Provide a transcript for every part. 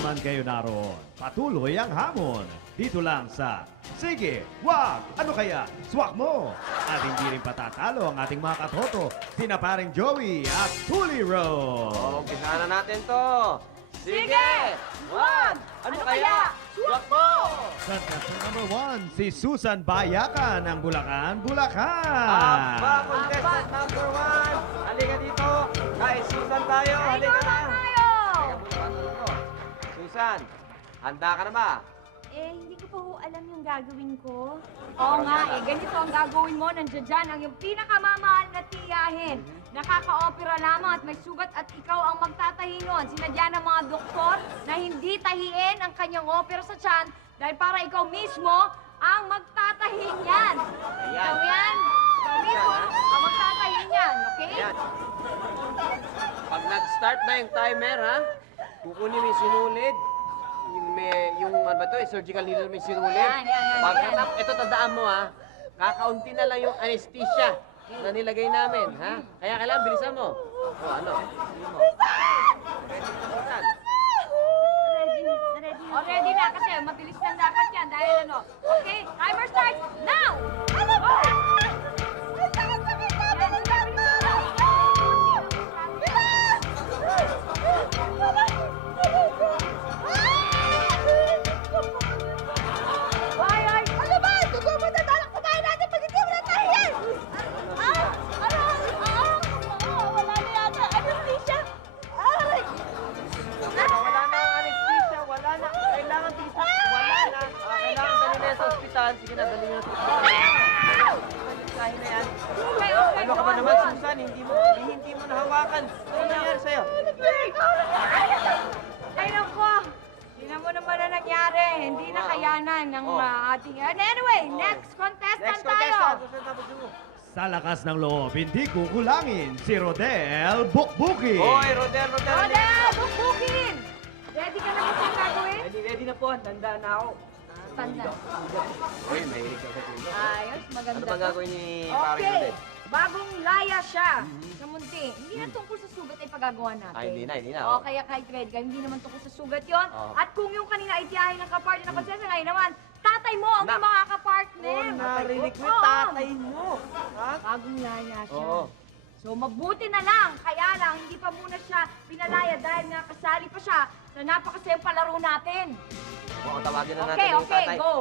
man kayo naroon, patuloy ang hamon. Dito lang sa Sige, Wag! Ano kaya? Swak mo! At hindi rin patatalo ang ating mga katoto, sina paring Joey at Tuliro. Umpisa na natin to. Sige! Wag! Ano kaya? Swak mo! Contestant number 1, si Susan Bayakan ng Bulacan, Bulacan. Aba, contestant number 1. Halika dito. Kay Susan tayo. Halika na. Teka muna, tanong ko. Susan, handa ka na ba? Hindi ko pa ho alam yung gagawin ko. Oo nga, ganito ang gagawin mo. Nandiyan dyan ang yung pinakamamahal na tiyahin. Nakaka-opera lamang at may sugat at ikaw ang magtatahi nun. Sinadya ng mga doktor na hindi tahiin ang kanyang opera sa tiyan dahil para ikaw mismo ang magtatahi niyan. Ayan. Ikaw yan. Ikaw mismo ang magtatahi niyan, okay? Ayan. Pag nag-start na yung timer, ha? Kukunin mo yung sinulid. Yung ano ba ito? Surgical needle may sinulid. Yan. Pagkatapos, ito tandaan mo, ha? Kakaunti na lang yung anesthesia na nilagay namin, ha? Kaya kailangan bilisan mo. O, ano? Susan. Ready na kasi mabilis lang dapat yan dahil ano. Okay, timer starts now! Ano ba? Ano ba? Totoo mo na dalak sa bahay natin pag hindi mo na tayo yan! Wala na yata. Anesthesia! Aray! Wala na ang anesthesia, wala na. Kailangan bilisan. Wala na. Kailangan dali na yan sa ospital. Sige na, dali na sa ospital. Kaya na yan. Okay. Ano ka ba naman, Susan? Hindi mo nahawakan. Ano nangyari sa'yo? Ay, nako. Tingnan mo naman na nangyari. Hindi na kayanan ng ating... Anyway, next contestant Next tayo. contestant. Susan, tapos mo. Sa lakas ng loob, hindi kukulangin si Rodel Bukbuki. Hoy, Rodel. Rodel, bukbukin! Ready ka na ba sa gagawin? Ready na po. Tanda na ako. Tanda. Uy, may hilig ka sa tulog. Ayos, maganda Ano bang to. gagawin ni Paring Okay, Rodel? bagong laya siya sa munti. Hindi na tungkol sa sugat ay pagagawa natin. Ay, hindi na. O, kaya kahit ready ka, hindi naman tungkol sa sugat yon. Oo. At kung yung kanina ay tiyahin ng kapartner na konsensya, ngayon naman, tatay mo ang Nak. yung mga kapartner. Narinig ko Oo. yung tatay mo. Ha? Bagong laya siya. Oo. So, mabuti na lang. Kaya lang, hindi pa muna siya pinalaya dahil nga kasali pa siya sa napakasayang palaro natin. Mukhang tawagin na natin Okay, yung okay, tatay. go.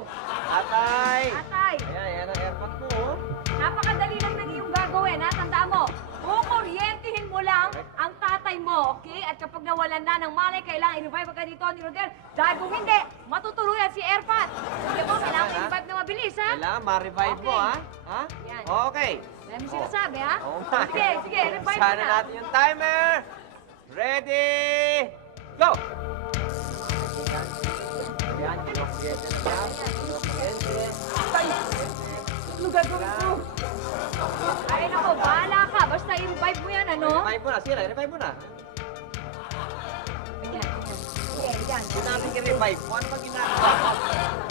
Tatay! Tatay, Ayan ang airpot ko, oh. napakadali lang ng iyong gagawin, ha? Tandaan mo, kukuryentehin mo lang ang tatay mo, okay? At kapag nawalan na ng malay, kailangan i-revive ka dito ni Rodel. Dahil kung hindi, matutuluyan si Airpat. Sige mo, kailangan i-revive na mabilis, ha? Kailangan ma-revive mo, Okay. ha? Yan. Okay. Dahil mo sinasabi, ha? Oo nga. Sige, revive mo Sana na. natin yung timer. Ready? Go! Ayan, kinukuryente na siya. Kinukuryente. Ano gagawin ko? Ay, nako, bahala ka. Basta i-revive mo yan, ano? Revive mo na. Sige, revive mo na. Ayan. Sige, yan. Sinabi i-revive mo. Ano ba ginagawa?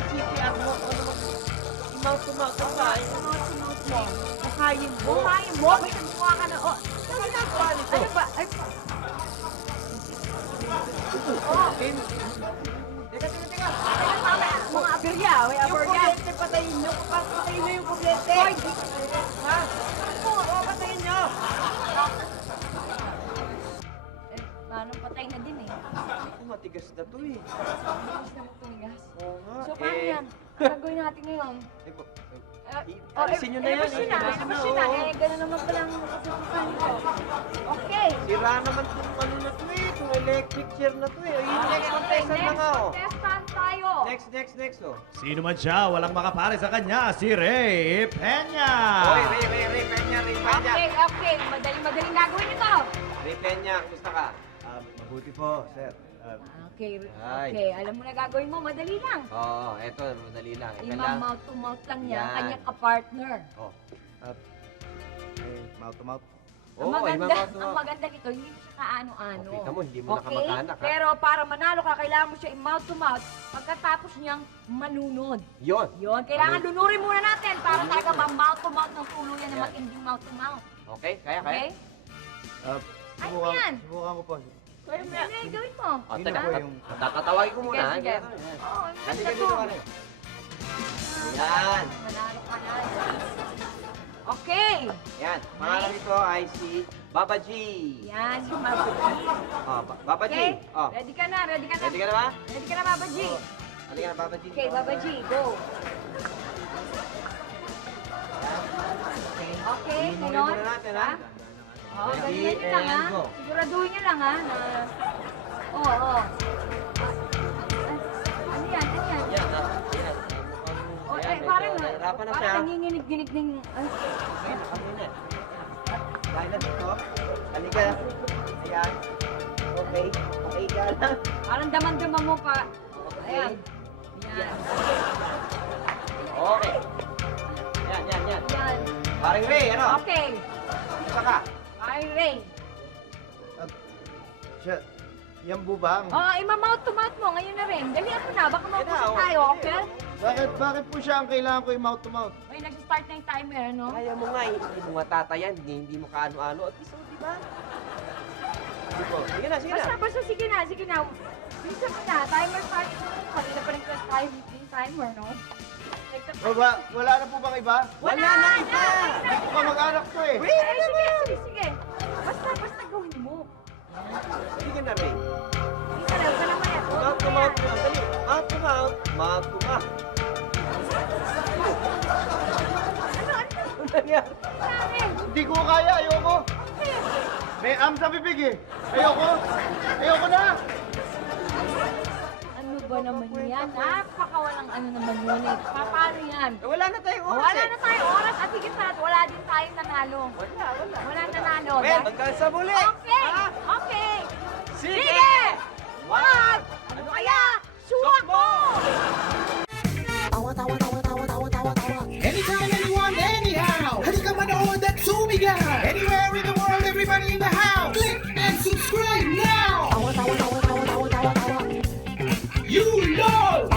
CPR mo. Ano ba? Mouth to mouth. Ano ba? mo. Buhayin mo. Buhayin mo? May mukha ka na. Oh, ano ginagawa nito? Ano ba? Ay, oh, Teka. mga aberya. May Yung aberya. kuryente, patayin nyo. Patayin nyo yung kuryente. Hoy, Ha? Oo, patayin nyo. paano patay na din eh. Matigas na to eh. Bilis na tumigas. Oo nga. So, paano yan? Ang gagawin natin ngayon? Alisin nyo na yan. Ilabas nyo na. Ilabas nyo na. Eh, gano'n naman palang kasasukan nito. Okay. Sira naman itong ano na to eh. Itong electric chair na to eh. Yung next contestant na Next nga oh. contestant tayo. Next oh. Sino man siya, walang makapare sa kanya, si Ray Peña. Oy, Ray Peña. Okay. Madaling gagawin ito. Ray Peña, kumusta ka? Mabuti po, sir. Okay. Ay. Alam mo na gagawin mo, madali lang. Oo, eto, madali lang. Mouth to mouth lang niya, ang Yan. kanyang kapartner. Oh. Mouth to mouth. Ang Oo, ang maganda nito, hindi mo siya kaano-ano. Okay ka mo, hindi mo na kamag-anak, ha? Pero para manalo ka, kailangan mo siya i-mouth to mouth pagkatapos niyang manunod. Yun. Yun, kailangan lunurin muna natin para Lunurin talaga mo. ma-mouth to mouth ng tuluyan na Yan. matinding mouth to mouth. Okay, kaya. Okay? Uh, Ano yan? Subukan ko po. Kaya mo yan. Hindi, gawin mo. O, Sino teka, po yung- tatatawagin ko muna. Sige, sige. ha? Oo, ang Halika ganda dito to. ka na. Yan. Manalo ka na. Okay. Yan. Pangalan nito ay si Baba G. Yan, yung Baba G. Baba G. Okay, Oh. ready ka na, ready ka na. Ready ka na ba? Ready ka na, Baba G. Halika na, Baba G. Okay, Baba G, go. Okay, Himuhin ngayon. muna natin, ha? Oo, Ready, ganyan nyo lang, ha? and go. Siguraduhin nyo lang, ha? Na... Oo. Ano yan? Ano yan? Yan, yan. Oh, Yan, ay, ito, parang, nahirapan na siya. parang nanginginig-ginig ng... Ay, Ayan, kami na. Dahil na dito. Halika. Ayan. Okay. Okay ka lang. parang daman-daman mo pa. Okay. Ayan. Yan. Okay. Yan, yan, yan. Yan. Paring Ray, ano? Okay. Isa ka. Ay, Ray. Siya, yan po ba? Oh, ima-mouth to mouth mo. Ngayon na rin. Dalihan mo na. Baka maupos tayo, okay? Bakit po siya ang kailangan ko yung mouth to mouth? Uy, nag-start na yung timer, ano? Kaya mo nga, hindi mo matatayan, hindi mo kaano-ano. At least, di ba? Sige po. Sige na, sige na. Basta, sige na, sige na. Bisa mo na. Timer start. Kanina pa rin press time, yung timer, no? Wala na po bang iba? Wala na iba! Hindi ko ka mag-anak ko eh. Wait! Ay, sige. Basta gawin mo. Sige na, Ray. Isa lang, wala mo yan. Mouth to mouth na. Dali. Mouth to mouth. Mouth to mouth. Ano nangyari? Hindi ko kaya, ayoko. May am sa bibig eh. Ayoko. Ayoko na. Ano ba naman yan? Napakawalang ano naman yun eh. Paano yan? Wala na tayong oras Wala eh. na tayong oras at higit sa lahat, wala din tayong nanalo. Wala. Wala nanalo. Well, hanggang sa muli. Okay! Ha? Okay! Sige! Wag! Ano kaya? Suwak mo! Anytime, anyone, anyhow. Halika manood at sumigaw. Anywhere in the world, everybody in the house. Click and subscribe now. You know.